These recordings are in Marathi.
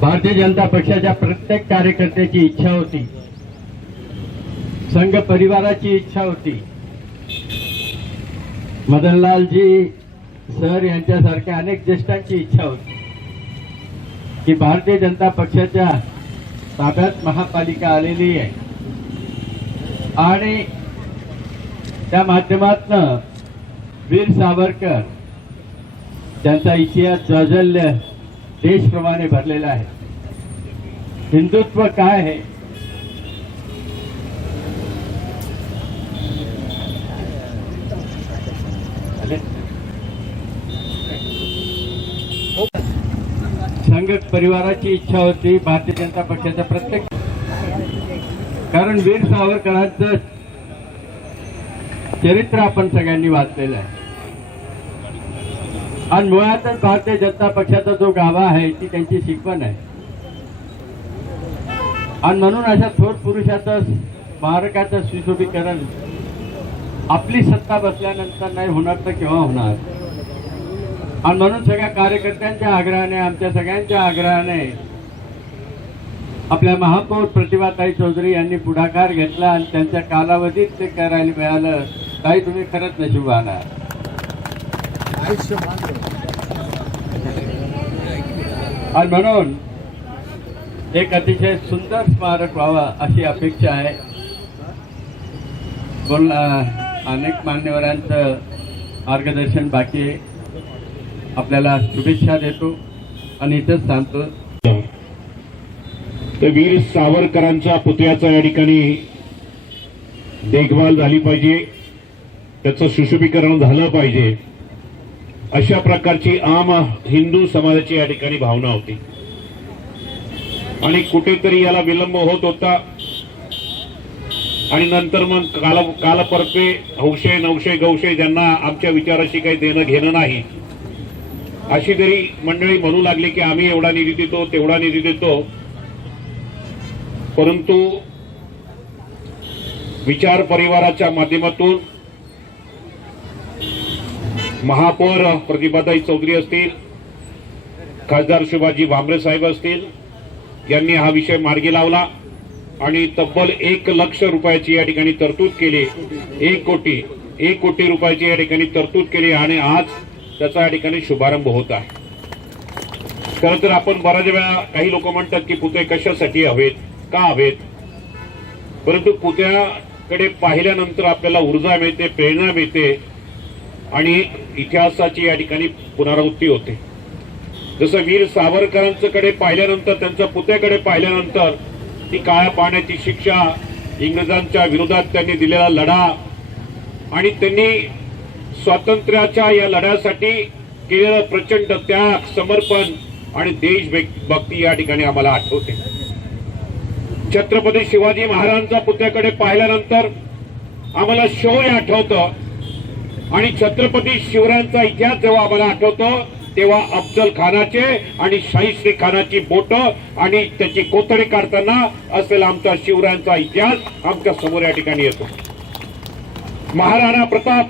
भारतीय जनता पक्षाच्या प्रत्येक कार्यकर्त्याची इच्छा होती. संघ परिवाराची इच्छा होती. मदनलालजी सर यांच्यासारख्या अनेक ज्येष्ठांची इच्छा होती. की भारतीय जनता पक्षाच्या ताब्यात महापालिका आलेली आहे. आणि त्या माध्यमातनं वीर सावरकर त्यांचा इतिहास जाजल्य देशप्रमाणे भरलेला आहे. हिंदुत्व काय आहे? संघ परिवाराची इच्छा होती भारतीय जनता पक्षाचा प्रत्येक. कारण वीर सावरकरांचं चरित्र आपण सगळ्यांनी वाचलेलं आहे. आणि मुळातच भारतीय जनता पक्षाचा जो गाभा आहे ती त्यांची शिकवण आहे. आणि म्हणून अशा थोर पुरुषाचं स्मारकाचं सुशोभीकरण आपली सत्ता बसल्यानंतर नाही होणार तर केव्हा होणार? आणि म्हणून सगळ्या कार्यकर्त्यांच्या आग्रहाने आमच्या सगळ्यांच्या आग्रहाने आपल्या महापौर प्रतिभाताई चौधरी यांनी पुढाकार घेतला आणि त्यांच्या कालावधीत ते करायला मिळालं काही तुम्ही खरंच नशिबान आहात आणि म्हणून एक अतिशय सुंदर स्मारक व्हावा अशी अपेक्षा आहे. बोल अनेक मान्यवरांचं मार्गदर्शन बाकी आहे. आपल्याला शुभेच्छा देतो आणि इथंच सांगतो तर वीर सावरकरांच्या पुतळ्याचा या ठिकाणी देखभाल झाली पाहिजे. त्याचं सुशोभीकरण झालं पाहिजे. अशा प्रकारची आम हिंदू समाजाची या ठिकाणी भावना होती. आणि कुठेतरी याला विलंब होत होता. आणि नंतर मग काल कालपरपे हौशे नवशे गौशे ज्यांना आमच्या विचाराशी काही देणं घेणं नाही. अशी तरी मंडळी म्हणू लागली की आम्ही एवढा निधी देतो तेवढा निधी देतो. परंतु विचार परिवाराच्या माध्यमातून महापौर प्रतिभाताई चौधरी असतील खासदार शिवाजी भांबरे साहेब असतील यांनी हा विषय मार्गी लावला आणि तब्बल एक लक्ष रुपयाची या ठिकाणी तरतूद केली. एक कोटी एक कोटी रुपयाची या ठिकाणी तरतूद केली आणि आज त्याचा या ठिकाणी शुभारंभ होत आहे. खरं तर आपण बऱ्याच वेळा काही लोक म्हणतात की पुतळे कशासाठी हवेत का हवेत? परंतु पुतळ्याकडे पाहिल्यानंतर आपल्याला ऊर्जा मिळते प्रेरणा मिळते आणि इतिहासाची या ठिकाणी पुनरावृत्ती होते. जसं वीर सावरकरांच्याकडे पाहिल्यानंतर त्यांच्या पुत्याकडे पाहिल्यानंतर ती काळ्या पाण्याची शिक्षा इंग्रजांच्या विरोधात त्यांनी दिलेला लढा आणि त्यांनी स्वातंत्र्याच्या या लढ्यासाठी केलेलं प्रचंड त्याग समर्पण आणि देशभक्ती या ठिकाणी आम्हाला आठवते. छत्रपती शिवाजी महाराजांच्या पुत्याकडे पाहिल्यानंतर आम्हाला शौर्य आठवतं. आणि छत्रपती शिवरायांचा इतिहास जेव्हा आम्हाला आठवतो तेव्हा अफजल खानाचे आणि शाहिस्त्री खानाची बोट आणि त्याची कोथळे काढताना असेल आमचा शिवरायांचा इतिहास आमच्यासमोर या ठिकाणी येतो. महाराणा प्रताप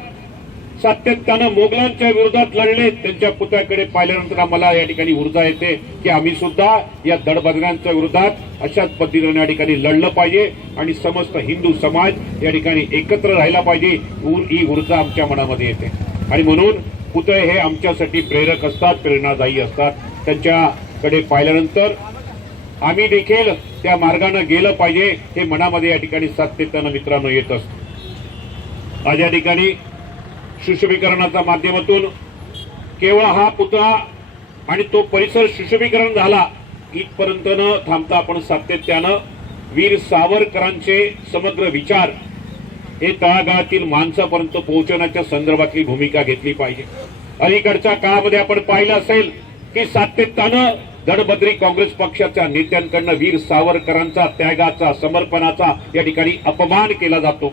सातत्यानं मोगलांच्या विरोधात लढले. त्यांच्या पुतळ्याकडे पाहिल्यानंतर आम्हाला या ठिकाणी ऊर्जा येते की आम्ही सुद्धा या दडबदऱ्यांच्या विरोधात अशाच पद्धतीनं या ठिकाणी लढलं पाहिजे आणि समस्त हिंदू समाज या ठिकाणी एकत्र राहिला पाहिजे. ऊर- ही ऊर्जा आमच्या मनामध्ये येते. आणि म्हणून पुतळे हे आमच्यासाठी प्रेरक असतात प्रेरणादायी असतात. त्यांच्याकडे पाहिल्यानंतर आम्ही देखील त्या मार्गाने गेलं पाहिजे हे मनामध्ये या ठिकाणी सातत्यानं मित्रांनो येत असतं. आज या ठिकाणी सुशोभीकरणाच्या माध्यमातून केवळ हा पुतळा आणि तो परिसर सुशोभीकरण झाला इथपर्यंत न थांबता आपण सातत्यानं. वीर सावरकरांचे समग्र विचार हे तळागाळातील माणसापर्यंत पोहोचवण्याच्या संदर्भातली भूमिका घेतली पाहिजे. अलीकडच्या काळामध्ये आपण पाहिलं असेल की सातत्यानं दडबद्री काँग्रेस पक्षाच्या नेत्यांकडनं वीर सावरकरांचा त्यागाचा समर्पणाचा या ठिकाणी अपमान केला जातो.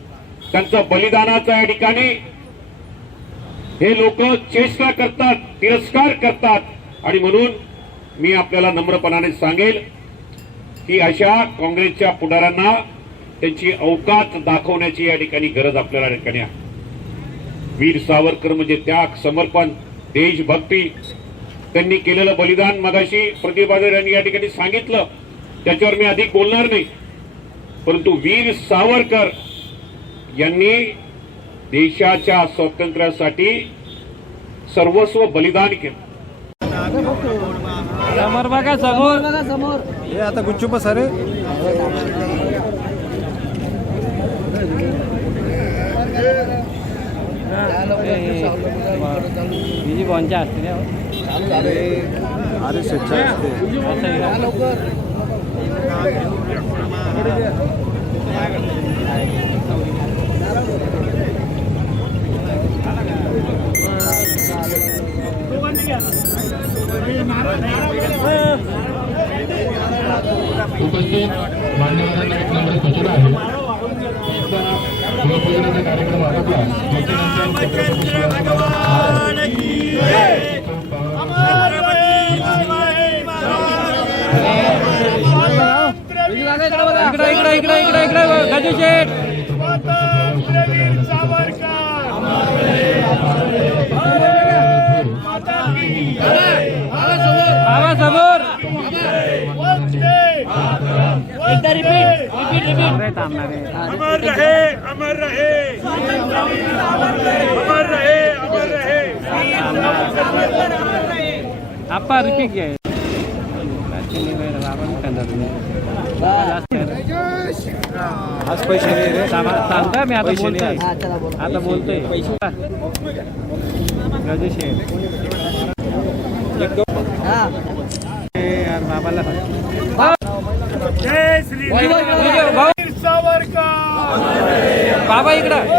त्यांचा बलिदानाचा या ठिकाणी हे लोक चेष्टा करतात तिरस्कार करतात. आणि म्हणून मी आपल्याला नम्रपणाने सांगेल की अशा काँग्रेसच्या पुढाऱ्यांना त्यांची अवकात दाखवण्याची या ठिकाणी गरज आपल्याला या ठिकाणी आहे. वीर सावरकर म्हणजे त्याग समर्पण देशभक्ती. त्यांनी केलेलं बलिदान मगाशी प्रतिभाधर यांनी या ठिकाणी सांगितलं. त्याच्यावर मी अधिक बोलणार नाही. परंतु वीर सावरकर यांनी देशाच्या स्वातंत्र्यासाठी सर्वस्व बलिदान केलं. समोर बघा समोर. हे आता गुच्चूप सर. बिजी बॉनच्या असते. ना. अरे स्वेच्छा असते इकडं इकडं इकडं इकडं इकडं गजू शेठ बाबा रिपीट रिपीट अमर रहे अमर रहे अमर रहे अमर रहे आज पैसे सांगता मी आता बोलतोय आता बोलतोय यार बाबाला बाबा इकडं.